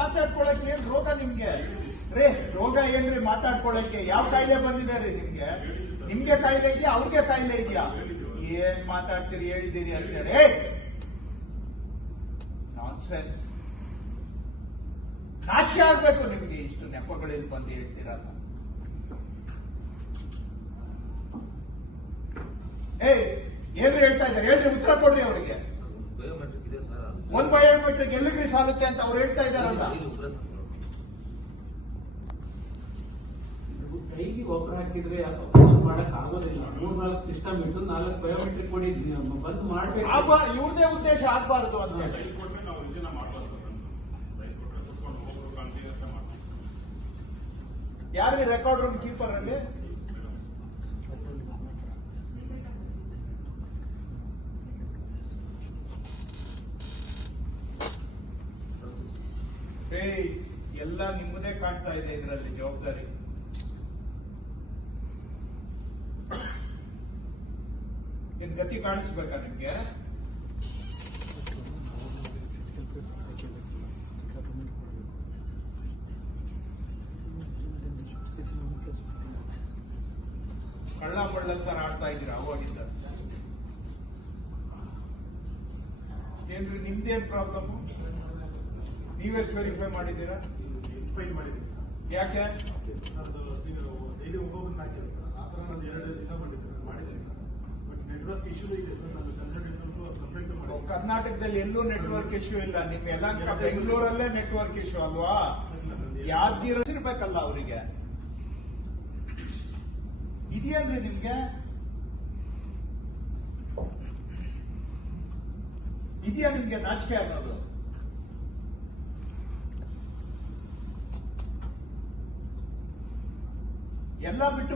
ಮಾತಾಡ್ಕೊಳಕ್ಕೆ ಏನ್ ರೋಗ ನಿಮ್ಗೆ? ರೇ ರೋಗ ಏನ್ರಿ ಮಾತಾಡ್ಕೊಳಕ್ಕೆ? ಯಾವ ಕಾಯಿಲೆ ಬಂದಿದೆ ರೀ ನಿಮ್ಗೆ? ನಿಮ್ಗೆ ಕಾಯಿಲೆ ಇದೆಯಾ ಅವ್ರಿಗೆ ಕಾಯಿಲೆ ಇದೆಯಾ? ಏನ್ ಮಾತಾಡ್ತೀರಿ ಹೇಳಿದಿರಿ ಅಂತೇಳಿ ನಾನ್ಸೆನ್ಸ್. ನಾಚಿಕೆ ಆಗ್ಬೇಕು ನಿಮ್ಗೆ ಇಷ್ಟು ನೆಪಗಳಲ್ಲಿ ಬಂದು ಹೇಳ್ತೀರಲ್ಲ. ಏನು ಹೇಳ್ತಾ ಇದ್ದಾರೆ ಹೇಳ್ರಿ, ಉತ್ತರ ಕೊಡ್ರಿ ಅವರಿಗೆ. ಒಂದ್ ಬಯೋಮೆಟ್ರಿಕ್ ಎಲ್ಲಿಗ್ರಿ ಸಾಲುತ್ತೆ ಅಂತ ಅವ್ರು ಹೇಳ್ತಾ ಇದಾರಲ್ಲ. ಕೈಗೆ ಒಬ್ಬರು ಹಾಕಿದ್ರೆ ಮಾಡಕ್ ಆಗೋದಿಲ್ಲ. 3-4 ಸಿಸ್ಟಮ್ ಇಟ್ಟು 4 ಬಯೋಮೆಟ್ರಿಕ್ ಕೊಡಿ ಬಂದ್ ಮಾಡ್ಬೇಕು. ಇವ್ರದೇ ಉದ್ದೇಶ ಆಗ್ಬಾರ್ದು ಅಂತ ಹೇಳಿ ಯಾರಿಗೆ ರೆಕಾರ್ಡ್ ರೂಮ್ ಕೀಪರ್ ಅಲ್ಲಿ ಎಲ್ಲ ನಿಮ್ಮದೇ ಕಾಣ್ತಾ ಇದೆ. ಇದರಲ್ಲಿ ಜವಾಬ್ದಾರಿ ಏನ್ ಗತಿ ಕಾಣಿಸ್ಬೇಕಾ ನಿಮ್ಗೆ? ಕಳ್ಳ ಮಳ್ಳಂತ ಆಡ್ತಾ ಇದ್ದೀರಾ ಅವಾಗಿಂದ. ಏನ್ರಿ ನಿಮ್ದೇನ್ ಪ್ರಾಬ್ಲಮ್? ನೀವೆಷ್ಟು ವೆರಿಫೈ ಮಾಡಿದ್ದೀರಾ? ಫೈಲ್ ಮಾಡಿದ್ದೀನಿ ಸರ್. ಯಾಕೆ ಡೈಲಿ ಒಬ್ಬೊಬ್ಬರನ್ನ ಹಾಕಿಲ್ಲ ಸರ್. ಆ ಥರ ನಾನು 2 ದಿವಸ ಮಾಡಿದ್ದೀನಿ ಸರ್. ಬಟ್ ನೆಟ್ವರ್ಕ್ ಇಶ್ಯೂ ಇದೆ ಸರ್. ನಾನು ಕನ್ಸಲ್ಟೆಂಟ್ ಕಂಪ್ಲೇಂಟ್ ಮಾಡಿ. ಕರ್ನಾಟಕದಲ್ಲಿ ಎಲ್ಲೂ ನೆಟ್ವರ್ಕ್ ಇಶ್ಯೂ ಇಲ್ಲ. ನಿಮ್ ಎಲ್ಲ ಬೆಂಗಳೂರಲ್ಲೇ ನೆಟ್ವರ್ಕ್ ಇಶ್ಯೂ ಅಲ್ವಾ? ಯಾವ್ದಿರಬೇಕಲ್ಲ ಅವರಿಗೆ. ಇದೆಯನ್ರಿ ನಿಮ್ಗೆ? ಇದೆಯಾ ನಿಮ್ಗೆ ನಾಚಿಕೆ ಅನ್ನೋದು? ಎಲ್ಲ ಬಿಟ್ಟು